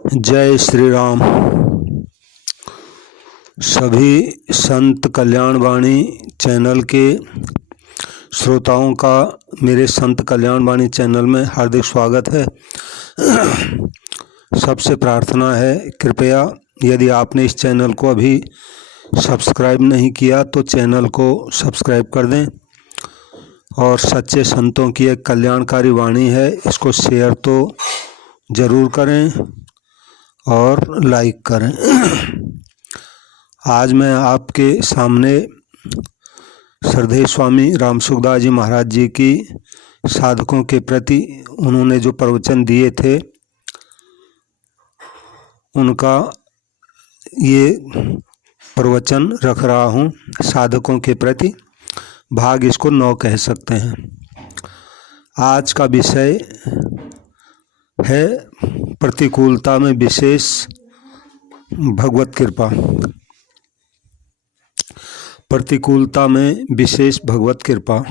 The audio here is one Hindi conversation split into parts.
जय श्री राम। सभी संत कल्याण वाणी चैनल के श्रोताओं का मेरे संत कल्याण वाणी चैनल में हार्दिक स्वागत है। सबसे प्रार्थना है, कृपया यदि आपने इस चैनल को अभी सब्सक्राइब नहीं किया तो चैनल को सब्सक्राइब कर दें और सच्चे संतों की एक कल्याणकारी वाणी है, इसको शेयर तो ज़रूर करें और लाइक करें। आज मैं आपके सामने श्रद्धेय स्वामी राम सुखदास जी महाराज जी की साधकों के प्रति उन्होंने जो प्रवचन दिए थे उनका ये प्रवचन रख रहा हूँ साधकों के प्रति। भाग इसको 9 कह सकते हैं। आज का विषय है प्रतिकूलता में विशेष भगवत कृपा। प्रतिकूलता में विशेष भगवत कृपा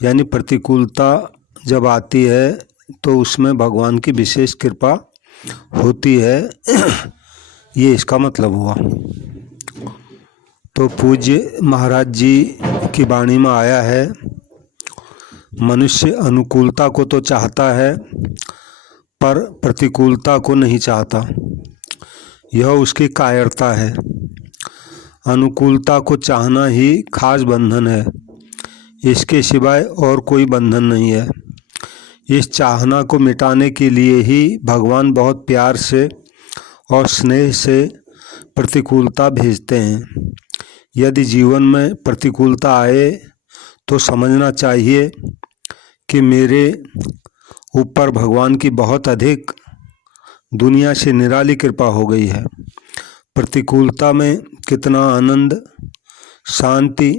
यानी प्रतिकूलता जब आती है तो उसमें भगवान की विशेष कृपा होती है, ये इसका मतलब हुआ। तो पूज्य महाराज जी की वाणी में आया है, मनुष्य अनुकूलता को तो चाहता है पर प्रतिकूलता को नहीं चाहता, यह उसकी कायरता है। अनुकूलता को चाहना ही खास बंधन है, इसके सिवाय और कोई बंधन नहीं है। इस चाहना को मिटाने के लिए ही भगवान बहुत प्यार से और स्नेह से प्रतिकूलता भेजते हैं। यदि जीवन में प्रतिकूलता आए तो समझना चाहिए कि मेरे ऊपर भगवान की बहुत अधिक दुनिया से निराली कृपा हो गई है। प्रतिकूलता में कितना आनंद, शांति,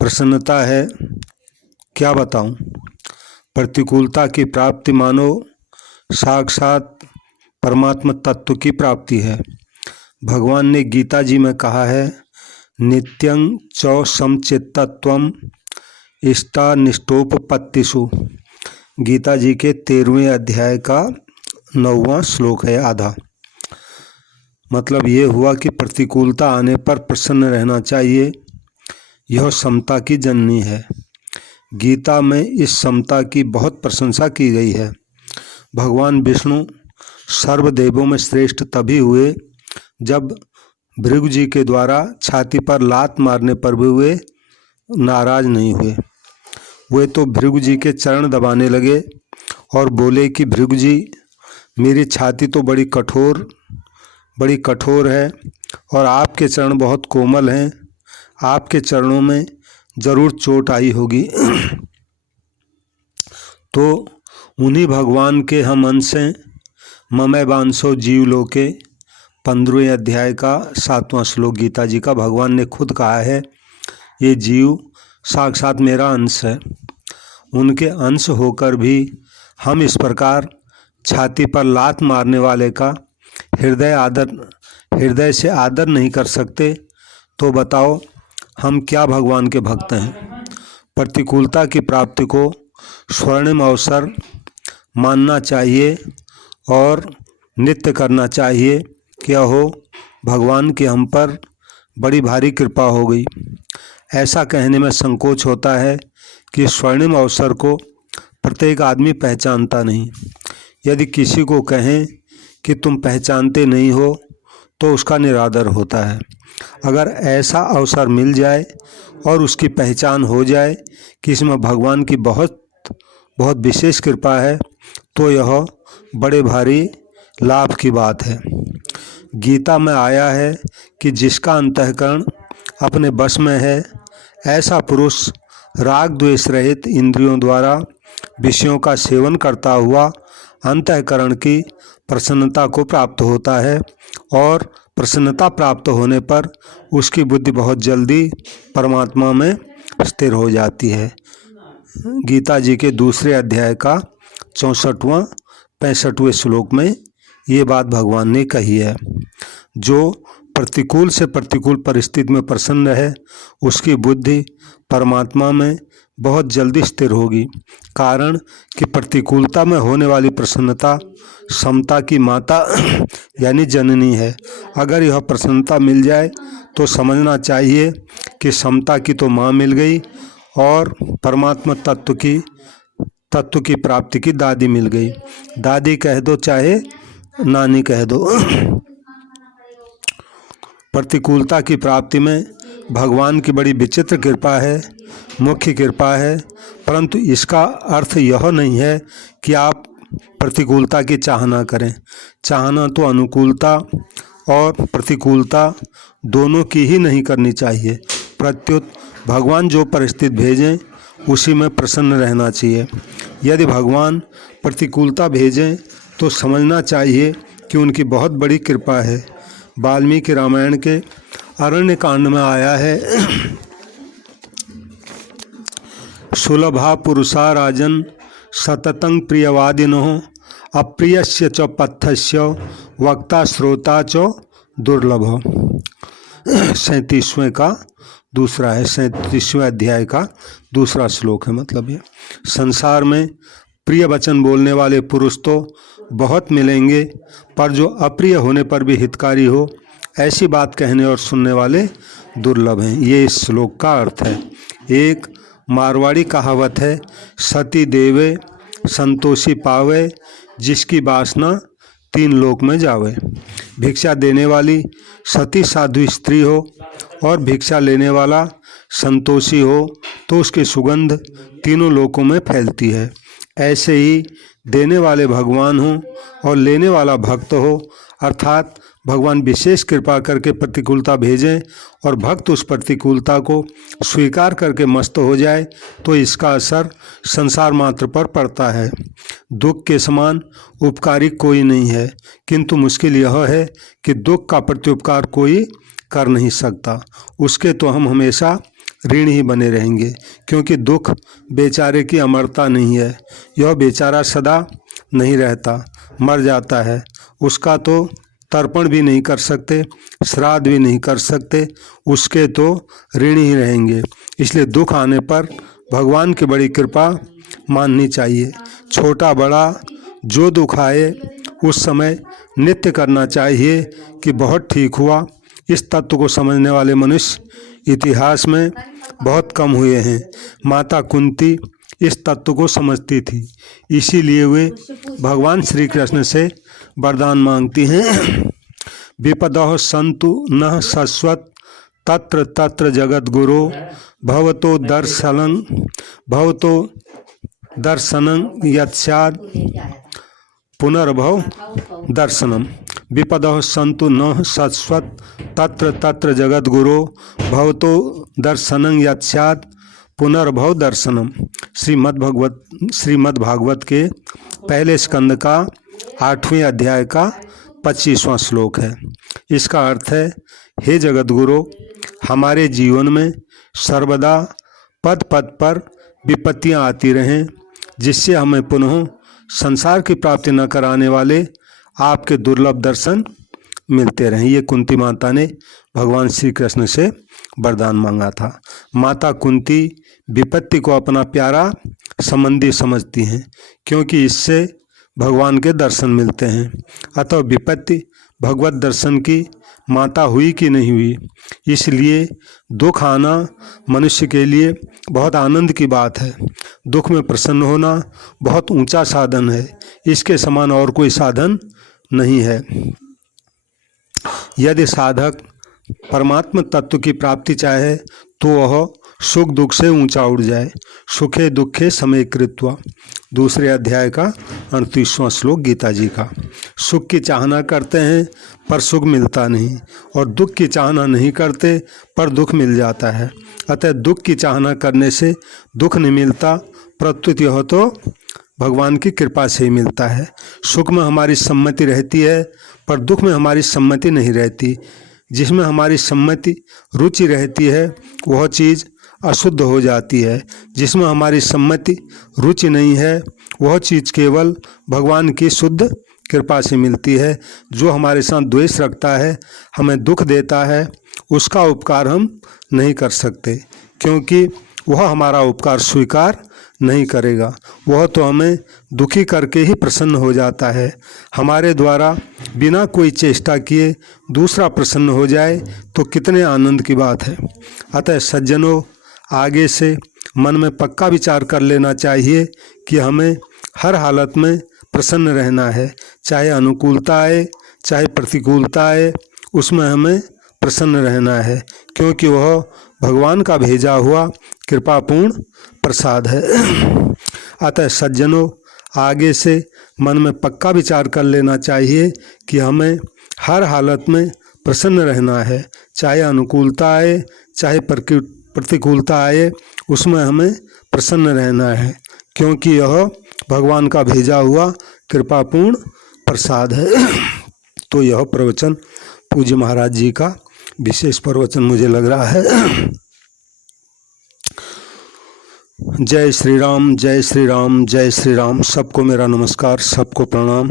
प्रसन्नता है, क्या बताऊं। प्रतिकूलता की प्राप्ति मानो साक्षात परमात्मा तत्व की प्राप्ति है। भगवान ने गीता जी में कहा है, नित्यं च समचित्तत्वं इष्टानिष्टोपपत्तिषु। गीता जी के 13वें अध्याय का 9वां श्लोक है आधा। मतलब ये हुआ कि प्रतिकूलता आने पर प्रसन्न रहना चाहिए, यह समता की जननी है। गीता में इस समता की बहुत प्रशंसा की गई है। भगवान विष्णु सर्वदेवों में श्रेष्ठ तभी हुए जब भृगु जी के द्वारा छाती पर लात मारने पर भी वे नाराज नहीं हुए। वे तो भृगु जी के चरण दबाने लगे और बोले कि भृगु जी, मेरी छाती तो बड़ी कठोर है और आपके चरण बहुत कोमल हैं, आपके चरणों में जरूर चोट आई होगी। तो उन्हीं भगवान के हम अंश हैं। ममै वांसो जीव लोके 15वें अध्याय का 7वां श्लोक गीता जी का भगवान ने खुद कहा है, ये जीव साक्षात मेरा अंश है। उनके अंश होकर भी हम इस प्रकार छाती पर लात मारने वाले का हृदय से आदर नहीं कर सकते, तो बताओ हम क्या भगवान के भक्त हैं। प्रतिकूलता की प्राप्ति को स्वर्णिम अवसर मानना चाहिए और नित्य करना चाहिए। क्या हो, भगवान की हम पर बड़ी भारी कृपा हो गई। ऐसा कहने में संकोच होता है कि स्वर्णिम अवसर को प्रत्येक आदमी पहचानता नहीं। यदि किसी को कहें कि तुम पहचानते नहीं हो तो उसका निरादर होता है। अगर ऐसा अवसर मिल जाए और उसकी पहचान हो जाए कि इसमें भगवान की बहुत विशेष कृपा है तो यह बड़े भारी लाभ की बात है। गीता में आया है कि जिसका अंतःकरण अपने बस में है, ऐसा पुरुष राग द्वेष रहित इंद्रियों द्वारा विषयों का सेवन करता हुआ अंतःकरण की प्रसन्नता को प्राप्त होता है और प्रसन्नता प्राप्त होने पर उसकी बुद्धि बहुत जल्दी परमात्मा में स्थिर हो जाती है। गीता जी के 2 अध्याय का 64वां 65वें श्लोक में ये बात भगवान ने कही है। जो प्रतिकूल से प्रतिकूल परिस्थिति में प्रसन्न है, उसकी बुद्धि परमात्मा में बहुत जल्दी स्थिर होगी। कारण कि प्रतिकूलता में होने वाली प्रसन्नता समता की माता यानी जननी है। अगर यह प्रसन्नता मिल जाए तो समझना चाहिए कि समता की तो माँ मिल गई और परमात्मा तत्व की प्राप्ति की दादी मिल गई। दादी कह दो चाहे नानी कह दो। प्रतिकूलता की प्राप्ति में भगवान की बड़ी विचित्र कृपा है, मुख्य कृपा है, परंतु इसका अर्थ यह नहीं है कि आप प्रतिकूलता की चाहना करें। चाहना तो अनुकूलता और प्रतिकूलता दोनों की ही नहीं करनी चाहिए। प्रत्युत भगवान जो परिस्थिति भेजें उसी में प्रसन्न रहना चाहिए। यदि भगवान प्रतिकूलता भेजें तो समझना चाहिए कि उनकी बहुत बड़ी कृपा है। वाल्मीकि रामायण के अरण्य कांड में आया है, सुलभा पुरुषा राजन सततं प्रियवादिनों अप्रियस्य च पथ्यस्य वक्ता श्रोता च दुर्लभ। 37वें का दूसरा है, 37वें अध्याय का दूसरा श्लोक है। मतलब ये संसार में प्रिय वचन बोलने वाले पुरुष तो बहुत मिलेंगे, पर जो अप्रिय होने पर भी हितकारी हो ऐसी बात कहने और सुनने वाले दुर्लभ हैं। ये इस श्लोक का अर्थ है। एक मारवाड़ी कहावत है, सती देवे संतोषी पावे जिसकी वासना 3 लोक में जावे। भिक्षा देने वाली सती साध्वी स्त्री हो और भिक्षा लेने वाला संतोषी हो तो उसकी सुगंध तीनों लोकों में फैलती है। ऐसे ही देने वाले भगवान हो और लेने वाला भक्त हो, अर्थात भगवान विशेष कृपा करके प्रतिकूलता भेजें और भक्त उस प्रतिकूलता को स्वीकार करके मस्त हो जाए तो इसका असर संसार मात्र पर पड़ता है। दुख के समान उपकारी कोई नहीं है, किंतु मुश्किल यह है कि दुख का प्रत्युपकार कोई कर नहीं सकता। उसके तो हम हमेशा ऋणी ही बने रहेंगे, क्योंकि दुख बेचारे की अमरता नहीं है। यह बेचारा सदा नहीं रहता, मर जाता है। उसका तो तर्पण भी नहीं कर सकते, श्राद्ध भी नहीं कर सकते, उसके तो ऋणी ही रहेंगे। इसलिए दुख आने पर भगवान की बड़ी कृपा माननी चाहिए। छोटा बड़ा जो दुख आए उस समय नित्य करना चाहिए कि बहुत ठीक हुआ। इस तत्व को समझने वाले मनुष्य इतिहास में बहुत कम हुए हैं। माता कुंती इस तत्व को समझती थी, इसीलिए वे भगवान श्री कृष्ण से वरदान मांगती हैं, विपदः सन्तु न शश्वत तत्र तत्र जगत गुरो भवतो दर्शनं यत्स्यात् पुनर्भव दर्शनम। विपदः सन्तु न शश्वत तत्र तत्र जगत गुरो भवतो दर्शनं यत्स्यात् पुनर्भव दर्शनम। श्रीमद् भागवत के पहले स्कंद का 8वें अध्याय का 25वां श्लोक है। इसका अर्थ है, हे जगत गुरु, हमारे जीवन में सर्वदा पद पद पर विपत्तियां आती रहें, जिससे हमें पुनः संसार की प्राप्ति न कराने वाले आपके दुर्लभ दर्शन मिलते रहें। ये कुंती माता ने भगवान श्री कृष्ण से वरदान मांगा था। माता कुंती विपत्ति को अपना प्यारा संबंधी समझती हैं, क्योंकि इससे भगवान के दर्शन मिलते हैं। अतः विपत्ति भगवत दर्शन की माता हुई कि नहीं हुई, इसलिए दुख आना मनुष्य के लिए बहुत आनंद की बात है। दुख में प्रसन्न होना बहुत ऊंचा साधन है, इसके समान और कोई साधन नहीं है। यदि साधक परमात्मा तत्व की प्राप्ति चाहे तो वह सुख दुख से ऊंचा उड़ जाए। सुखे दुखे समय कृत्वा, दूसरे अध्याय का 38वां श्लोक गीता जी का। सुख की चाहना करते हैं पर सुख मिलता नहीं, और दुख की चाहना नहीं करते पर दुख मिल जाता है। अतः दुख की चाहना करने से दुख नहीं मिलता, प्रत्युत यह तो भगवान की कृपा से ही मिलता है। सुख में हमारी सम्मति रहती है पर दुख में हमारी सम्मति नहीं रहती। जिसमें हमारी सम्मति रुचि रहती है वह चीज़ अशुद्ध हो जाती है। जिसमें हमारी सम्मति रुचि नहीं है वह चीज़ केवल भगवान की शुद्ध कृपा से मिलती है। जो हमारे साथ द्वेष रखता है, हमें दुख देता है, उसका उपकार हम नहीं कर सकते, क्योंकि वह हमारा उपकार स्वीकार नहीं करेगा। वह तो हमें दुखी करके ही प्रसन्न हो जाता है। हमारे द्वारा बिना कोई चेष्टा किए दूसरा प्रसन्न हो जाए तो कितने आनंद की बात है। अतः सज्जनों, आगे से मन में पक्का विचार कर लेना चाहिए कि हमें हर हालत में प्रसन्न रहना है। चाहे अनुकूलता आए चाहे प्रतिकूलता आए, उसमें हमें प्रसन्न रहना है, क्योंकि वह भगवान का भेजा हुआ कृपापूर्ण प्रसाद है। अतः सज्जनों, आगे से मन में पक्का विचार कर लेना चाहिए कि हमें हर हालत में प्रसन्न रहना है। चाहे अनुकूलता आए चाहे प्रतिकूलता आए, उसमें हमें प्रसन्न रहना है, क्योंकि यह भगवान का भेजा हुआ कृपापूर्ण प्रसाद है। तो यह प्रवचन पूज्य महाराज जी का विशेष प्रवचन मुझे लग रहा है। जय श्री राम, जय श्री राम, जय श्री राम। सबको मेरा नमस्कार, सबको प्रणाम।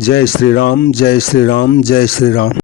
जय श्री राम, जय श्री राम, जय श्री राम।